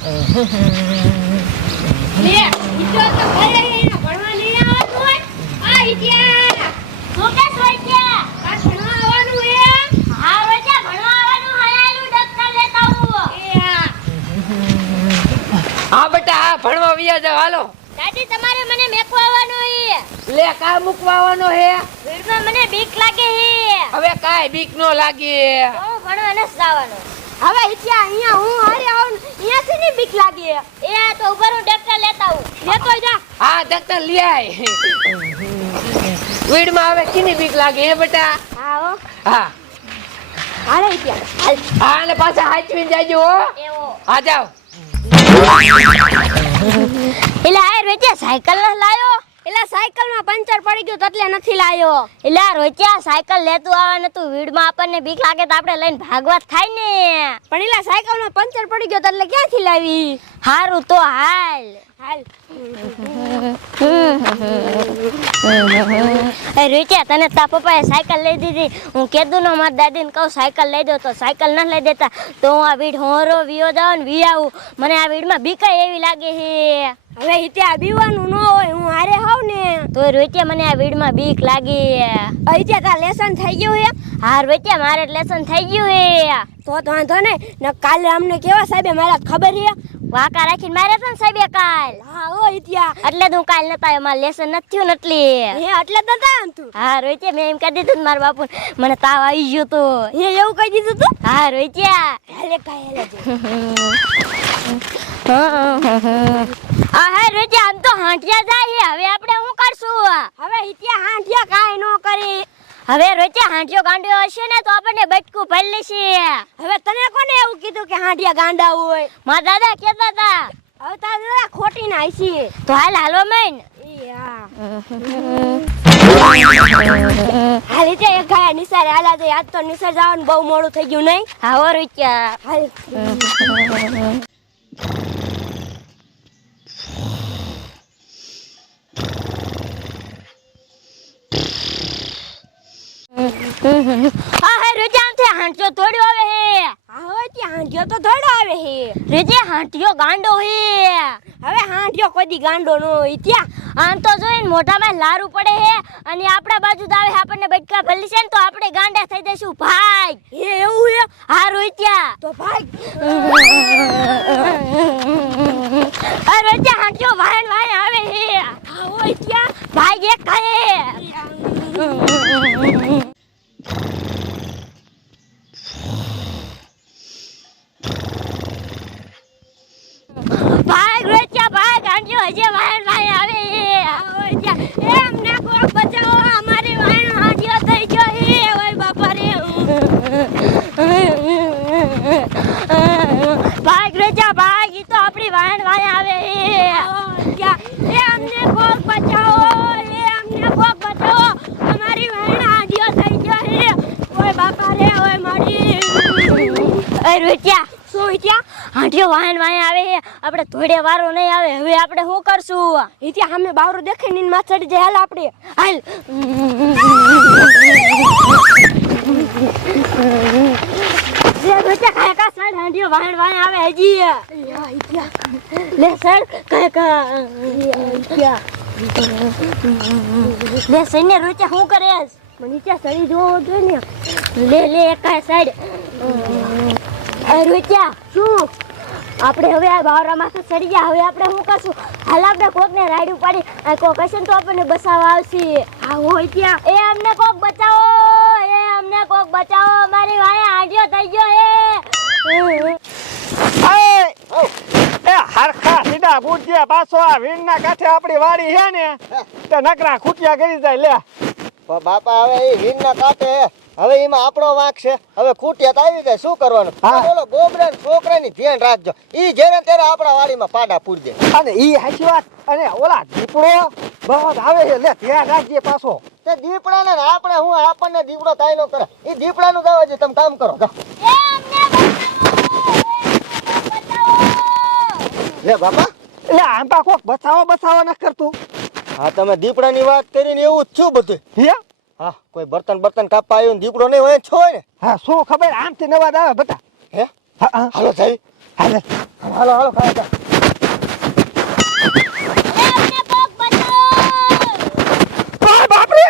લે ઈજો તો ઘરે એના ભણવા નહીં આવતું હોય આ ઈટ્યા હું કે સોઈટ્યા આ ભણવા આવવાનું હે હા રોજા ભણવા આવવાનું હાયાલું દફતર લેતા આવો હા બેટા હા ભણવા વિયા જાવ હાલો દાદી તમારે મને મેકવા આવવાનું હે લે કા મૂકવા આવવાનો હે વીરમાં મને બીક લાગે હે હવે કાઈ બીક નો લાગે હું ભણવા નસ જવાનો હવે ઈટ્યા અહીંયા હું હારે આવું અહીંયાથી ની બીક લાગે એ તો ઉપર હું દફતર લેતા આવું લેતો જા હા દફતર લઈ આય વીડમાં હવે કીની બીક લાગે હે બેટા હા હો હા હાલે ઈટ્યા હા અને પાછા હાચવીને જાજો હો એવો હા જાવ એલા આ રોજે સાયકલ ન લાયો એલા સાયકલ માં પંચર પડી ગયું એટલે નથી લાયો એલા રોજે સાયકલ લેતું આવવાનું હતું વીડમાં આપણને બીક લાગે તો આપણે લઈને ભાગવા થાય ને પણ એલા સાયકલ માં પંચર પડી ગયું એટલે ક્યાંથી લાવી હારું તો હાલ હાલ એ રોજે તને તા પપ્પાએ સાયકલ લઈ દીધી હું કીધું ને મારી દાદીને કહું સાયકલ લઈ દો તો સાયકલ ન લઈ દેતા તો હું આ વીડ હોરો વિયો જાવ ને વી આવું મને આ વીડમાં બીક એવી લાગે છે હવે હિત્યા બીવાનું ન હોય હું હારે હાવ ને તો રોત્યા મને આ વીડમાં બીક લાગી અહીંથી તા લેસન થઈ ગયું હે હા રોત્યા મારે લેસન થઈ ગયું હે તો વાંધો ને કાલે અમને કેવા સાહેબે મારા ખબર હે વાકા રાખીને મારે તો સાહેબે કાલ હા ઓ હિત્યા એટલે તું કાલ નતા આવ્યો માર લેસન નથી થયું ને એટલે હે એટલે તો તા તું હા રોત્યા મેં એમ કહી દીધું મારા બાપુ મને તાવ આવી ગયો તો હે એવું કહી દીધું તું હા રોત્યા હાલે કાલે આ હે રોજા આમ તો હાંઠિયા જાય હવે આપણે શું કરશું હવે હિત્યા હાંઠિયા કાઈ નો કરી હવે રોજા હાંઠિયો ગાંડ્યો હશે ને તો આપણને બટકું ભરી લેશે હવે તને કોને એવું કીધું કે હાંઠિયા ગાંડા હોય મારા દાદા કહેતા હતા હવે તારા દાદા ખોટી ના આઈસી તો હાલ હાલો મેન હાલ તે એક ગાય નિસાર હાલા દે આજ તો નિસાર જવાનું બહુ મોડું થઈ ગયું નહીં હા હો રોજા હાલ હા હે રોજામ થી હાંઠિયો થોડ્યો આવે હે હા હો ત્યાં હાંઠિયો તો થોડો આવે હે રેજે હાંઠિયો ગાંડો હે હવે હાંઠિયો કોઈ દી ગાંડો નો હોય ત્યાં આમ તો જોઈને મોઢામાં લારું પડે હે અને આપણા બાજુ જ આવે આપણને બટકા ભલી છે ને તો આપણે ગાંડા થઈ જઈશું ભાઈ હે એવું હે હા રોત્યા તો ભાઈ આ રોત્યા હાંઠિયો વાહન વાહન આવે હે હા હોય ત્યાં ભાઈ એક ખાય ભાઈ રોત્યા ભાઈ ગાંઠિયો હજે વાહન વાહન આવે હે એ અમને કોઈ બચાવો અમારી વાહન હાંઠિયો થઈ ગયો હે ઓય બાપા રે ભાઈ રોત્યા ભાઈ ઈ તો આપણી વાહન વાહન આવે હે એ અમને કોઈ બચાવો એ અમને કોઈ બચાવો અમારી વાહન હાંઠિયો થઈ ગયો હે ઓય બાપા રે ઓય મારી એ રોત્યા શું ત્યાં હાંઠિયો વાહન વાહન આવે હે આપણે થોડે વારો નહીં આવે હવે આપણે શું કરશું ત્યાં સામે બાવરો દેખાય ને માં ચડી જાય હાલ આપણે હાલ જે બેટા કાય કા સાઈડ હાંઠિયો વાહન વાહન આવે હજી લે સર કાય કા લે સઈને રોચા શું કરેસ મને ત્યાં સડી જોવો જોઈએ ને લે કાય સાઈડ રોચ્યા શું આપણે હવે આ બાવરામાંથી ચડી ગયા હવે આપણે શું કરશું હાલ આપણે કોકને રાઈડ ઉપાડી કોક હશે ને તો આપણને બસાવવા આવશે હા હોય ત્યાં એ અમને કોક બચાવો અમારી વાય આડ્યો થઈ ગયો એ હરખા સીધા બુદ્ધિયા પાછો આ વીણના કાંઠે આપણી વાડી છે ને તે નકરા ખૂટિયા કરી જાય લે બાપા હવે એ વીણના કાંઠે હવે એમાં આપણો વાંક છે હવે ખૂટિયા તો આવી જાય શું કરવાનું બોલો ગોબરા છોકરાની ધ્યાન રાખજો ઈ જેને ત્યારે આપણા વાડીમાં પાડા પૂરી દે અને ઈ હાચી વાત અને ઓલા દીપડો બહુ આવે છે લે ધ્યાન રાખજે પાછો તે દીપડાને આપણે હું આપણને દીપડો થાય ન કરે ઈ દીપડાનું જવા દે તમે કામ કરો લે બાપા લે આંબા કોક બચાવો ન કરતું હા તમે દીપડાની વાત કરીને એવું જ છું બધું હે હા કોઈ બર્તન કાપવા આવ્યો ને દીપડો નહીં હોય છો ને હા શું ખબર આમથી નવાદ આવે બતા હે હાલો જાય હાલે હાલો હાલો ખાય આ બાપરે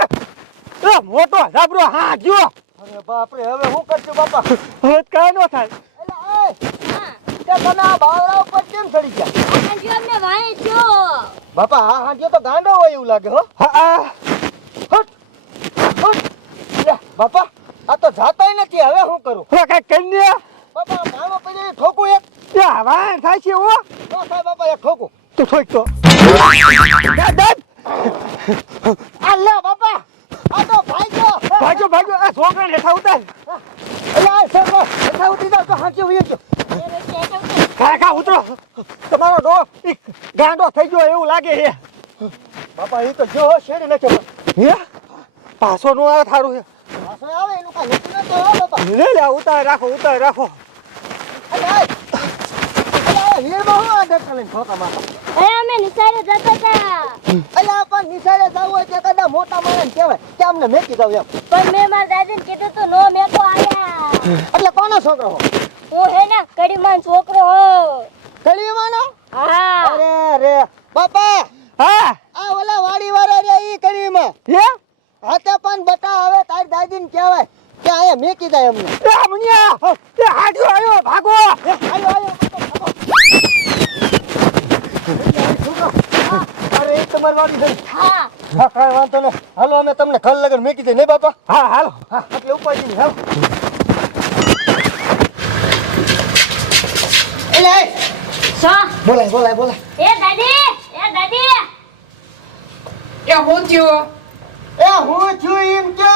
એ મોટો ઝાબરો હા ગયો અરે બાપ રે હવે શું કરશું બાપા હવે કાઈ નો થાય તે તમે આ બાવડા ઉપર કેમ ચડી ગયા બાપા આ હાંડિયો તો ગાંડો હોય એવું લાગે હો હા હટ હટ લે બાપા આ તો જાતાય નથી હવે શું કરું હવે કઈ કરી દે બાપા મામા પડી ઠોકું એક યા વાય થાય છે હો નો થાય બાપા એક ઠોકું તું ઠોક તો દાદ આ લે બાપા આ તો ભાગ્યો ભાગ્યો ભાગ્યો આ છોકરાને હેઠા ઉતાર અલા આ છોકરો હેઠા ઉતરી જાવ તો હાંચી ઉઈ ગયો કાકા ઉતરો તમારો ડો ઈ ગાંડો થઈ ગયો એવું લાગે છે બાપા એ તો જો શેરી નાખ્યો હે પાછો નો આવે થારું છે પાછો આવે એનું કાંઈ નક્કી નતો હો બાપા લે લે ઉતાર રાખો અલા અલા હીરમાં હું આ ડરતા લઈને ઠોકા મારતા અમે નિસારે જતા હતા અલા પણ નિસારે જવું હોય કે કદા મોટા માણસ કહેવાય કે અમને મેકી દઉં એમ પણ મેં મારા દાદીને કીધું તું નો મેકો આયા એટલે કોનો છોકરો હો હું હે ને કડીમાન છોકરો હો કળીવાનો હા અરે રે બાપા હા આ ઓલા વાડી વાળા રે ઈ કળીમાં હે હાથે પણ બટા હવે તારી દાદીને કહેવાય કે આયા મેકી દે એમને એ મુનિયા એ હાડ્યો આયો ભાગો આયો આયો અરે એ તમારી વાડી છે હા હા કાંઈ વાંધો નહીં હાલો અમે તમને ઘર લગન મેકી દે નહીં બાપા હા હાલો હા એટલે ઉપાડી નહીં હાલો એટલે શું બોલાય એ દાદી એ હું થયું એ હું છું એમ કે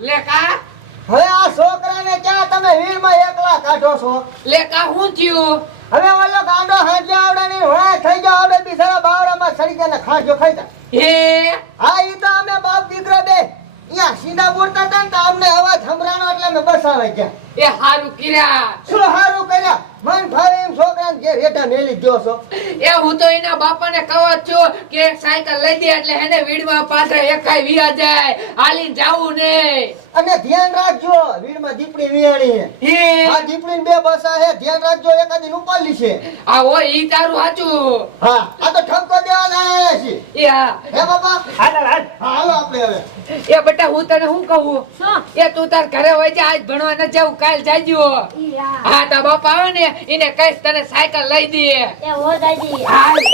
લે કા હવે આ છોકરાને ક્યાં તમે વીરમાં એકલા કાઢો છો લે કા હું થયું હવે ઓલો ગાંડો હાજે આવડે ની હોય થઈ ગયો આવડે બિચારા બાવડામાં સડી ગયા ને ખાજો ખાઈતા હે હા ઈ તો અમે બાપ દીકરા બે અહીંયા સીધા બોલતા હતા ને તો અમને અવાજ સંભળાનો એટલે અમે બસાવે ગયા એ હારું કર્યા શું હારું કર્યા મન ભાવે એમ છોકરાને ઘેર હેઠા મેલી ગયો છો એ હું તો એના બાપાને કહો છું કે એક સાયકલ લઈ દે એટલે એને વીડમાં પાછળ એકાઈ વિયા જાય હાલીને જાવું ને અને ધ્યાન રાખજો વીડમાં દીપડી વિયાણી હે આ દીપડીને બે બસા હે ધ્યાન રાખજો એકાદી ઉપાડી છે આ હોય ઈ તારું સાચું હા આ તો ઠપકો દેવા લાયા છે એ હા હે બાપા હાલ હાલ હા હાલો આપણે હવે એ બેટા હું તને શું કહું શું એ તું તાર ઘરે હોય જા આજ ભણવા ન જાવ કાલ જાજો ઈ હા હા તા બાપા આવે ને એને કહીશ તને સાયકલ લઈ દે એ હો દાદી હાલ